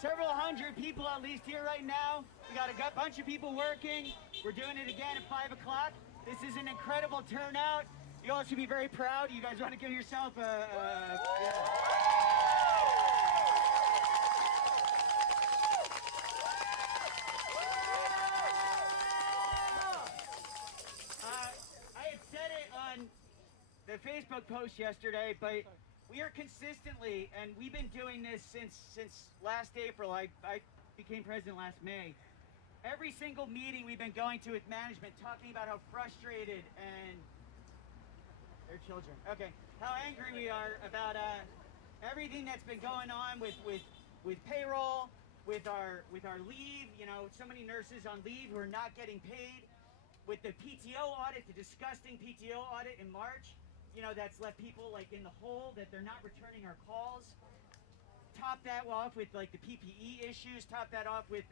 several hundred people at least here right now. We got a bunch of people working. We're doing it again at 5 o'clock. This is an incredible turnout. You all should be very proud. You guys want to give yourself a I had said it on the Facebook post yesterday, but we are consistently, and we've been doing this since last April. I became president last May. Every single meeting we've been going to with management, talking about how frustrated and their children. Okay, how angry we are about everything that's been going on with payroll, with our leave. You know, so many nurses on leave who are not getting paid. With the PTO audit, the disgusting PTO audit in March. You know, that's left people like in the hole, that they're not returning our calls. Top that off with like the PPE issues. Top that off with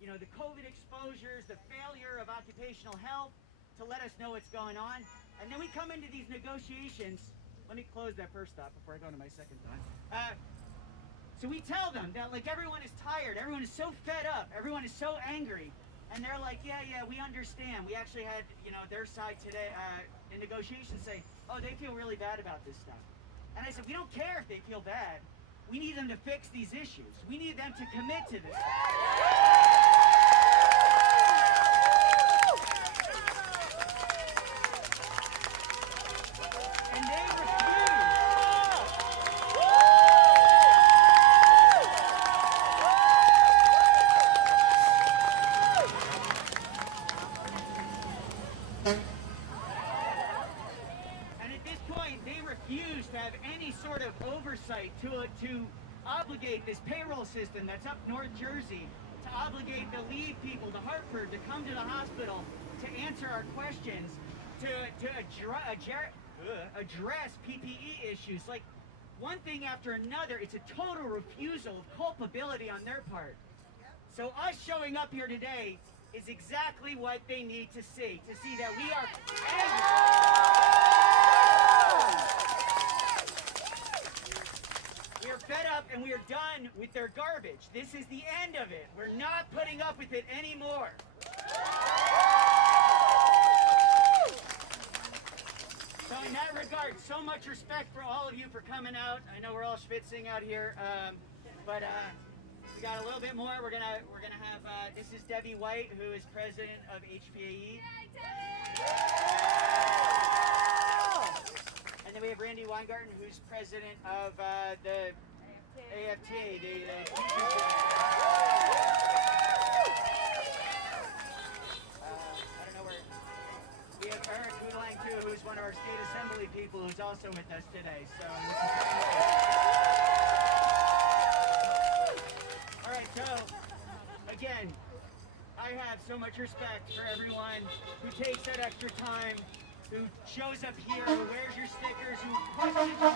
you know, the COVID exposures, the failure of occupational health to let us know what's going on. And then we come into these negotiations. Let me close that first thought before I go to my second thought. So we tell them that like everyone is tired, everyone is so fed up, everyone is so angry. And they're like, yeah, we understand. We actually had, you know, their side today in negotiations say, oh, they feel really bad about this stuff. And I said, we don't care if they feel bad. We need them to fix these issues. We need them to commit to this stuff. And they refuse. And at this point, they refuse to have any sort of oversight to obligate this payroll system that's up North Jersey, to obligate the leave people, to Hartford, to come to the hospital, to answer our questions, to address PPE issues. Like, one thing after another, it's a total refusal of culpability on their part. So us showing up here today is exactly what they need to see that we are angry. We are fed up and we are done with their garbage. This is the end of it. We're not putting up with it anymore. So in that regard, so much respect for all of you for coming out. I know we're all schwitzing out here, but we got a little bit more. We're gonna have this is Debbie White, who is president of HPAE. And then we have Randy Weingarten, who's president of the AFT. I don't know where. We have Eric Hoodlang too, who's one of our state assembly people, who's also with us today. So. All right, so again, I have so much respect for everyone who takes that extra time, who shows up here, who wears your stickers, who questions your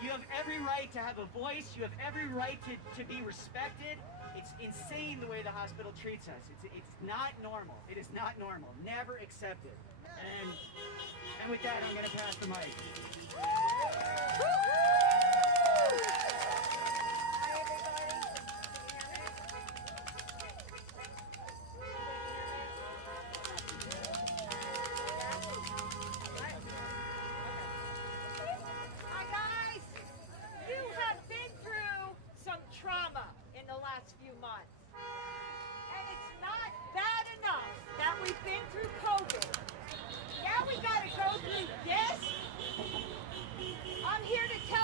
You have every right to have a voice. You have every right to be respected. It's insane the way the hospital treats us. It's not normal. It is not normal. Never accept it. And with that, I'm going to pass the mic. Here to tell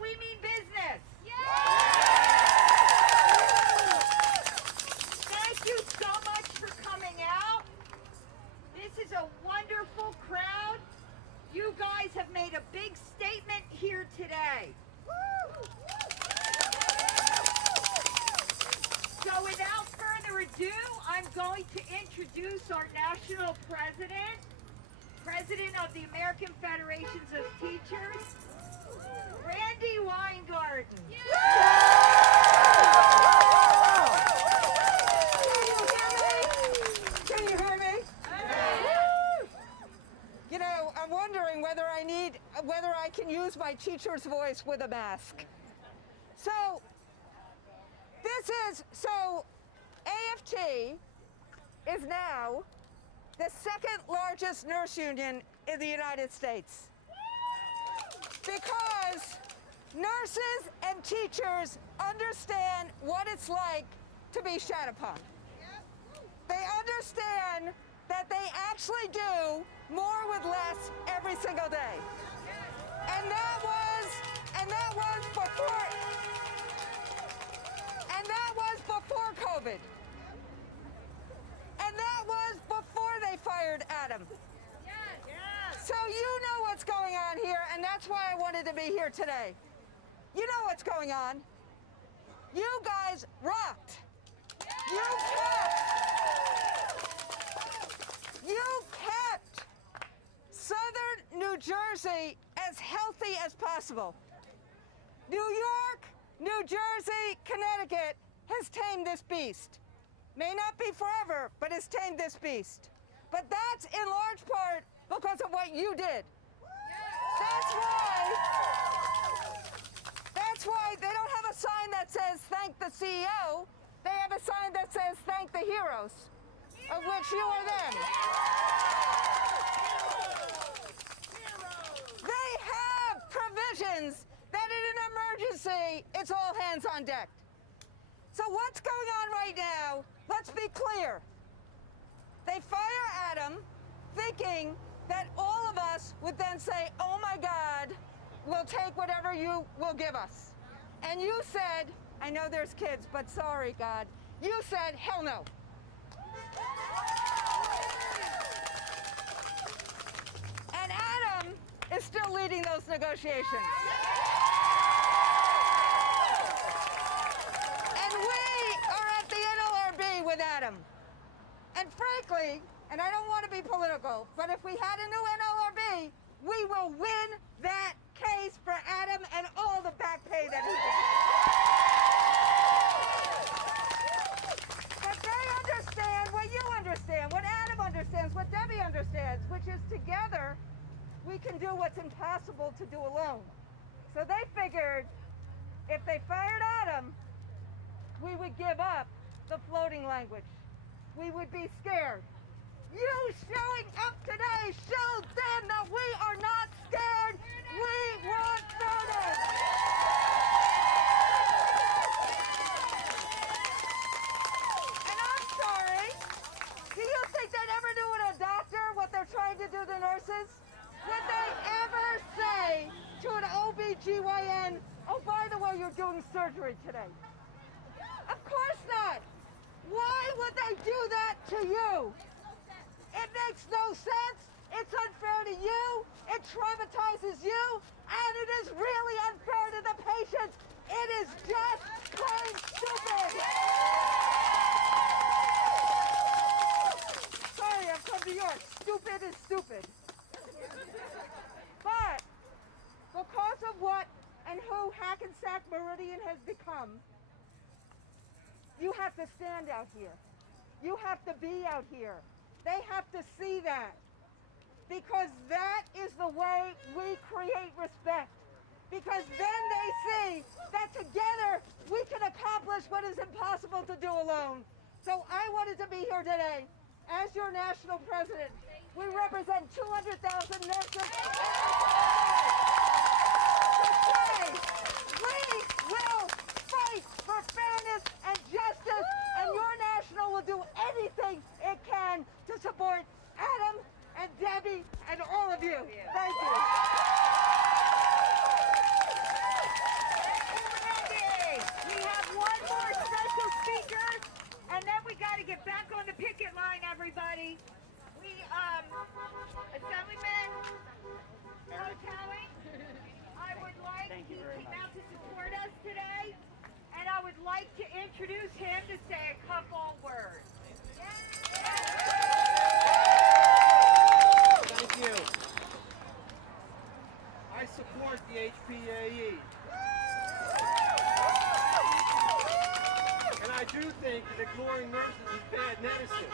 we mean business. Thank you so much for coming out. This is a wonderful crowd. You guys have made a big statement here today. So without further ado, I'm going to introduce our national president of the American Federations of Teachers, Randy Weingarten. Can you hear me? You know, I'm wondering whether I can use my teacher's voice with a mask. So AFT is now the second largest nurse union in the United States. Because nurses and teachers understand what it's like to be shat upon. They understand that they actually do more with less every single day. And that was before COVID. And that was before they fired Adam. So you know what's going on here, and that's why I wanted to be here today. You know what's going on. You guys rocked. You kept Southern New Jersey as healthy as possible. New York, New Jersey, Connecticut has tamed this beast. May not be forever, but it's tamed this beast. But that's in large part because of what you did. That's why they don't have a sign that says thank the CEO. They have a sign that says thank the heroes, of which you are them. They have provisions that in an emergency, it's all hands on deck. So what's going on right now? Let's be clear. They fire Adam thinking that all of us would then say, oh my God, we'll take whatever you will give us. And you said, I know there's kids, but sorry, God. You said, hell no. And Adam is still leading those negotiations. And we are at the NLRB with Adam. And frankly, and I don't want to be political, but if we had a new NLRB, we will win that case for Adam and all the back pay that he did. But they understand what you understand, what Adam understands, what Debbie understands, which is together we can do what's impossible to do alone. So they figured if they fired Adam, we would give up the floating language. We would be scared. You showing up today showed them that we are not scared. We want fairness. And I'm sorry, do you think they'd ever do with a doctor what they're trying to do to nurses? Would they ever say to an OBGYN, oh, by the way, you're doing surgery today? Of course not. Why would they do that to you? It makes no sense. It's unfair to you. It traumatizes you. And it is really unfair to the patients. It is just plain stupid. Sorry, I'm from New York. Stupid is stupid. But because of what and who Hackensack Meridian has become, you have to stand out here. You have to be out here. They have to see that, because that is the way we create respect. Because then they see that together we can accomplish what is impossible to do alone. So I wanted to be here today as your national president. We represent 200,000 nurses. To say we will fight for fairness and justice, and your national will do anything it can to support Adam and Debbie and all of you. Thank you. like to introduce him to say a couple words. Thank you. I support the HPAE. And I do think that ignoring nurses is bad medicine.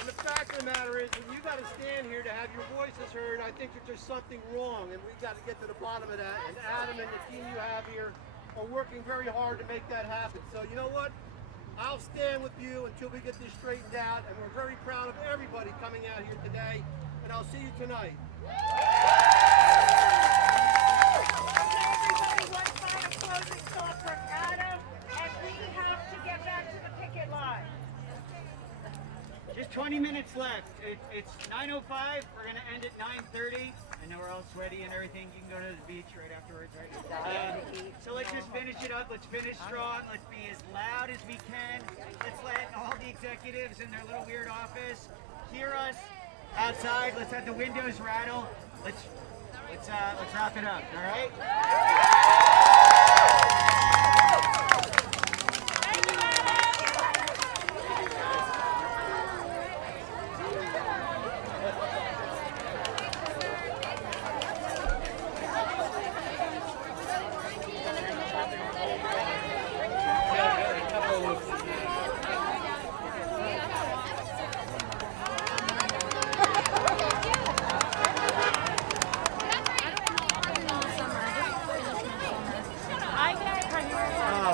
And the fact of the matter is, when you got to stand here to have your voices heard, I think that there's something wrong, and we've got to get to the bottom of that. And Adam and the team you have here are working very hard to make that happen. So you know what? I'll stand with you until we get this straightened out, and we're very proud of everybody coming out here today, and I'll see you tonight. Okay, everybody, one final closing thought from Adam, and we have to get back to the picket line. Just 20 minutes left. It's 9:05. We're gonna end at 9:30. I know we're all sweaty and everything. You can go to the beach right afterwards, right? So let's just finish it up. Let's finish strong. Let's be as loud as we can. Let's let all the executives in their little weird office hear us outside. Let's have the windows rattle. Let's wrap it up. All right.